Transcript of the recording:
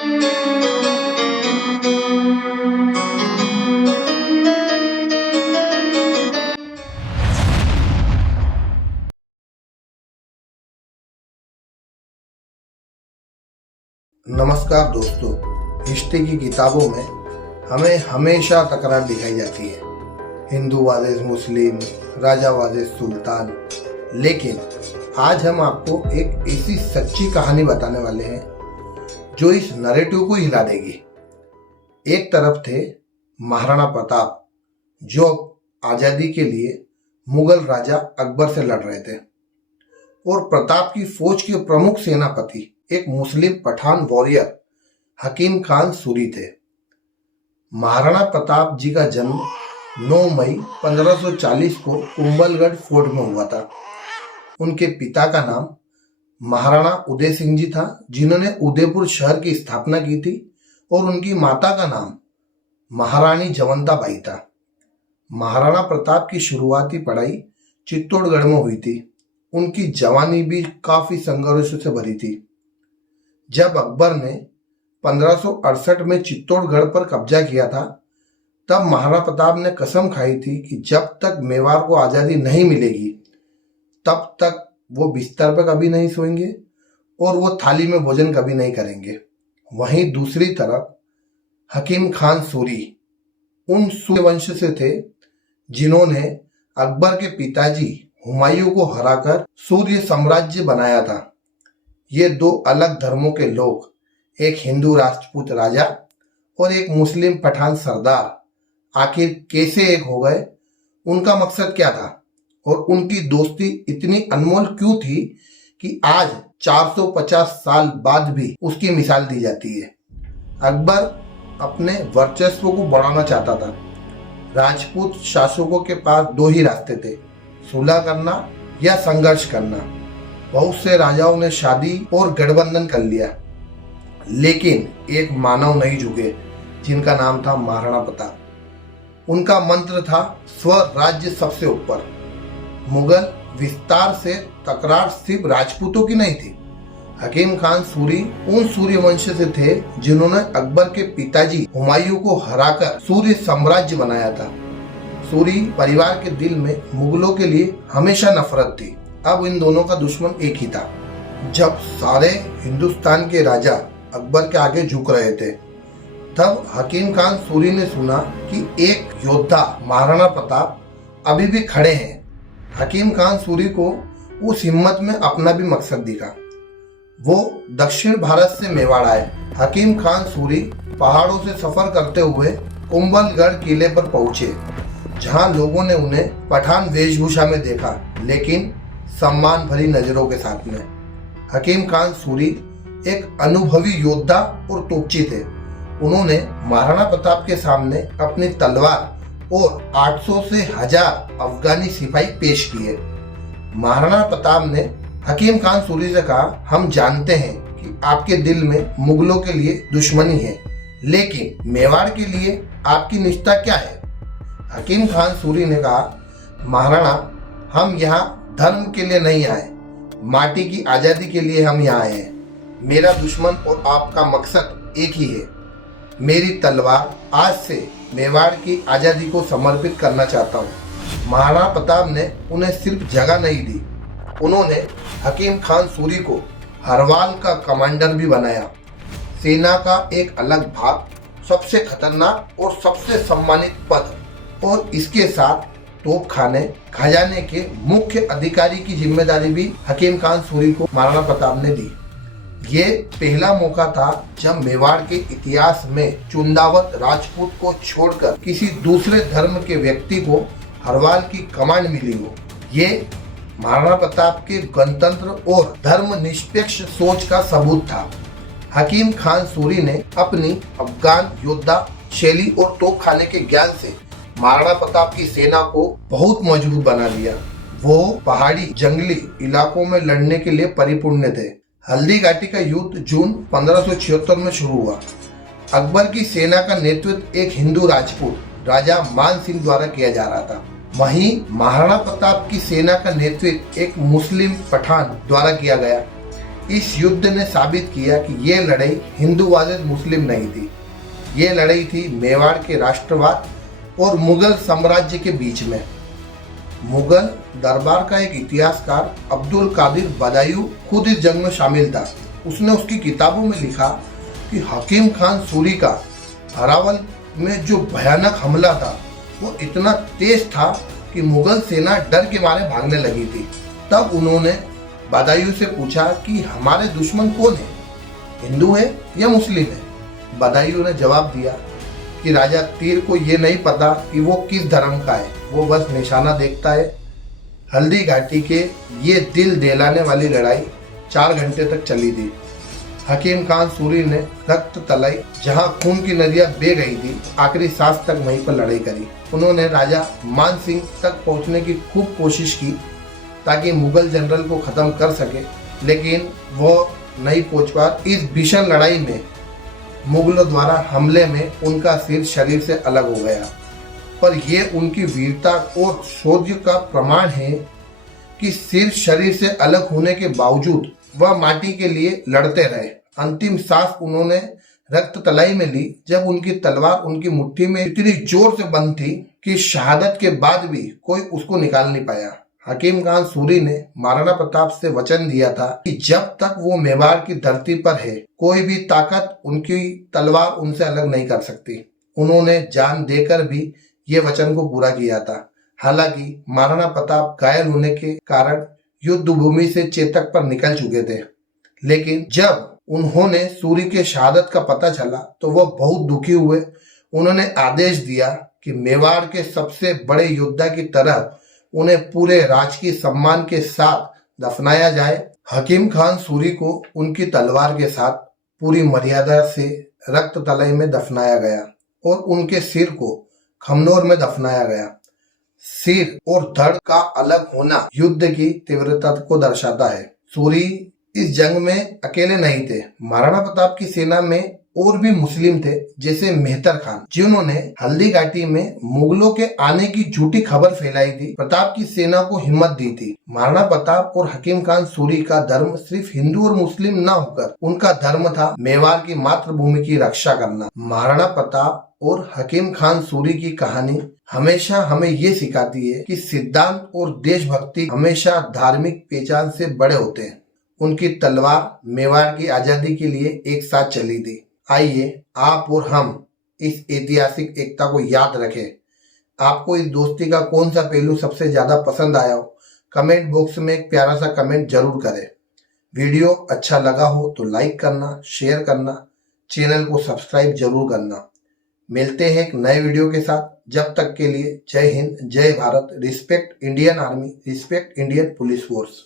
नमस्कार दोस्तों, हिस्ट्री की किताबों में हमें हमेशा तकरार दिखाई जाती है, हिंदू वर्सेस मुस्लिम, राजा वर्सेस सुल्तान। लेकिन आज हम आपको एक ऐसी सच्ची कहानी बताने वाले हैं जो इस नैरेटिव को हिला देगी। एक तरफ थे महाराणा प्रताप, जो आज़ादी के लिए मुगल राजा अकबर से लड़ रहे थे, और प्रताप की फौज के प्रमुख सेनापति एक मुस्लिम पठान वॉरियर हकीम खान सूरी थे। महाराणा प्रताप जी का जन्म 9 मई 1540 को कुंभलगढ़ फोर्ट में हुआ था। उनके पिता का नाम महाराणा उदय सिंह जी था, जिन्होंने उदयपुर शहर की स्थापना की थी, और उनकी माता का नाम महारानी जवंता बाई था। महाराणा प्रताप की शुरुआती पढ़ाई चित्तौड़गढ़ में हुई थी। उनकी जवानी भी काफी संघर्षों से भरी थी। जब अकबर ने 1568 में चित्तौड़गढ़ पर कब्जा किया था, तब महाराणा प्रताप ने कसम खाई थी कि जब तक मेवाड़ को आज़ादी नहीं मिलेगी तब तक वो बिस्तर पर कभी नहीं सोएंगे और वो थाली में भोजन कभी नहीं करेंगे। वहीं दूसरी तरफ हकीम खान सूरी उन सूर्य वंश से थे जिन्होंने अकबर के पिताजी हुमायूं को हराकर सूर्य साम्राज्य बनाया था। ये दो अलग धर्मों के लोग, एक हिंदू राजपूत राजा और एक मुस्लिम पठान सरदार, आखिर कैसे एक हो गए? उनका मकसद क्या था और उनकी दोस्ती इतनी अनमोल क्यों थी कि आज 450 साल बाद भी उसकी मिसाल दी जाती है। अकबर अपने वर्चस्व को बढ़ाना चाहता था। राजपूत शासकों के पास दो ही रास्ते थे, सुलह करना या संघर्ष करना। बहुत से राजाओं ने शादी और गठबंधन कर लिया, लेकिन एक मानव नहीं झुके, जिनका नाम था महाराणा प्रताप। उनका मंत्र था स्वराज्य सबसे ऊपर। मुगल विस्तार से तकरार सिर्फ राजपूतों की नहीं थी। हकीम खान सूरी उन सूर्य वंश से थे जिन्होंने अकबर के पिताजी हुमायूं को हराकर सूर्य साम्राज्य बनाया था। सूरी परिवार के दिल में मुगलों के लिए हमेशा नफरत थी। अब इन दोनों का दुश्मन एक ही था। जब सारे हिंदुस्तान के राजा अकबर के आगे झुक रहे थे, तब हकीम खान सूरी ने सुना कि एक योद्धा महाराणा प्रताप अभी भी खड़े हैं। हकीम खान सूरी को उस हिम्मत में अपना भी मकसद दिखा। वो दक्षिण भारत से मेवाड़ आए। हकीम खान सूरी पहाड़ों से सफर करते हुए कुंभलगढ़ किले पर पहुंचे, जहां लोगों ने उन्हें पठान वेशभूषा में देखा, लेकिन सम्मान भरी नजरों के साथ में। हकीम खान सूरी एक अनुभवी योद्धा और तोपची थे। उन्होंने महाराणा प्रताप के सामने अपनी तलवार और 800 से 1000 अफगानी सिपाही पेश किए। महाराणा प्रताप ने हकीम खान सूरी से कहा, हम जानते हैं कि आपके दिल में मुगलों के लिए दुश्मनी है, लेकिन मेवाड़ के लिए आपकी निष्ठा क्या है? हकीम खान सूरी ने कहा, महाराणा, हम यहाँ धर्म के लिए नहीं आए, माटी की आज़ादी के लिए हम यहाँ आए हैं। मेरा दुश्मन और आपका मकसद एक ही है। मेरी तलवार आज से मेवाड़ की आज़ादी को समर्पित करना चाहता हूँ। महाराणा प्रताप ने उन्हें सिर्फ जगह नहीं दी, उन्होंने हकीम खान सूरी को हरवाल का कमांडर भी बनाया। सेना का एक अलग भाग, सबसे खतरनाक और सबसे सम्मानित पद, और इसके साथ तोपखाने, खजाने के मुख्य अधिकारी की जिम्मेदारी भी हकीम खान सूरी को महाराणा प्रताप ने दी। ये पहला मौका था जब मेवाड़ के इतिहास में चुंदावत राजपूत को छोड़कर किसी दूसरे धर्म के व्यक्ति को हरवाल की कमांड मिली हो। ये महाराणा प्रताप के गणतंत्र और धर्मनिरपेक्ष सोच का सबूत था। हकीम खान सूरी ने अपनी अफगान योद्धा शैली और तोपखाने के ज्ञान से महाराणा प्रताप की सेना को बहुत मजबूत बना दिया। वो पहाड़ी जंगली इलाकों में लड़ने के लिए परिपूर्ण थे। हल्दी घाटी का युद्ध जून 1576 में शुरू हुआ। अकबर की सेना का नेतृत्व एक हिंदू राजपूत राजा मान सिंह द्वारा किया जा रहा था। वहीं महाराणा प्रताप की सेना का नेतृत्व एक मुस्लिम पठान द्वारा किया गया। इस युद्ध ने साबित किया कि ये लड़ाई हिंदू वर्सेस मुस्लिम नहीं थी, ये लड़ाई थी मेवाड़ के राष्ट्रवाद और मुगल साम्राज्य के बीच में। मुगल दरबार का एक इतिहासकार अब्दुल कादिर बदायूं खुद इस जंग में शामिल था। उसने उसकी किताबों में लिखा कि हकीम खान सूरी का अरावल में जो भयानक हमला था वो इतना तेज था कि मुगल सेना डर के मारे भागने लगी थी। तब उन्होंने बदायूं से पूछा कि हमारे दुश्मन कौन है, हिंदू है या मुस्लिम है। बदायूं ने जवाब दिया कि राजा तीर को ये नहीं पता कि वो किस धर्म का है, वो बस निशाना देखता है। हल्दी घाटी के ये दिल दहलाने वाली लड़ाई 4 घंटे तक चली थी। हकीम खान सूरी ने रक्त तलाई, जहां खून की नदियां बह गई थी, आखिरी सांस तक वहीं पर लड़ाई करी। उन्होंने राजा मान सिंह तक पहुंचने की खूब कोशिश की ताकि मुगल जनरल को खत्म कर सके, लेकिन वो नहीं पहुंच पा। इस भीषण लड़ाई में मुगलों द्वारा हमले में उनका सिर शरीर से अलग हो गया, पर यह उनकी वीरता और शौर्य का प्रमाण है कि सिर शरीर से अलग होने के बावजूद वह माटी के लिए लड़ते रहे। अंतिम सांस उन्होंने रक्त तलाई में ली जब उनकी तलवार उनकी मुट्ठी में इतनी जोर से बंद थी कि शहादत के बाद भी कोई उसको निकाल नहीं पाया। हकीम खान सूरी ने महाराणा प्रताप से वचन दिया था कि जब तक वो मेवाड़ की धरती पर है, कोई भी ताकत उनकी तलवार उनसे अलग नहीं कर सकती। उन्होंने जान देकर भी ये वचन को पूरा किया था। हालांकि महाराणा प्रताप घायल होने के कारण युद्ध भूमि से चेतक पर निकल चुके थे, लेकिन जब उन्होंने सूरी के शहादत का पता चला तो वह बहुत दुखी हुए। उन्होंने आदेश दिया कि मेवाड़ के सबसे बड़े योद्धा की तरह उन्हें पूरे राजकीय सम्मान के साथ दफनाया जाए। हकीम खान सूरी को उनकी तलवार के साथ पूरी मर्यादा से रक्त तलाई में दफनाया गया और उनके सिर को खमनोर में दफनाया गया। सिर और धड़ का अलग होना युद्ध की तीव्रता को दर्शाता है। सूरी इस जंग में अकेले नहीं थे। महाराणा प्रताप की सेना में और भी मुस्लिम थे, जैसे मेहतर खान, जिन्होंने हल्दी घाटी में मुगलों के आने की झूठी खबर फैलाई थी, प्रताप की सेना को हिम्मत दी थी। महाराणा प्रताप और हकीम खान सूरी का धर्म सिर्फ हिंदू और मुस्लिम न होकर उनका धर्म था मेवाड़ की मातृभूमि की रक्षा करना। महाराणा प्रताप और हकीम खान सूरी की कहानी हमेशा हमें ये सिखाती है कि सिद्धांत और देशभक्ति हमेशा धार्मिक पहचान से बड़े होते हैं। उनकी तलवार मेवाड़ की आजादी के लिए एक साथ चली थी। आइए आप और हम इस ऐतिहासिक एकता को याद रखें। आपको इस दोस्ती का कौन सा पहलू सबसे ज्यादा पसंद आया हो, कमेंट बॉक्स में एक प्यारा सा कमेंट जरूर करें। वीडियो अच्छा लगा हो तो लाइक करना, शेयर करना, चैनल को सब्सक्राइब जरूर करना। मिलते हैं एक नए वीडियो के साथ। जब तक के लिए जय हिंद, जय Bharat, respect Indian army, respect Indian police force.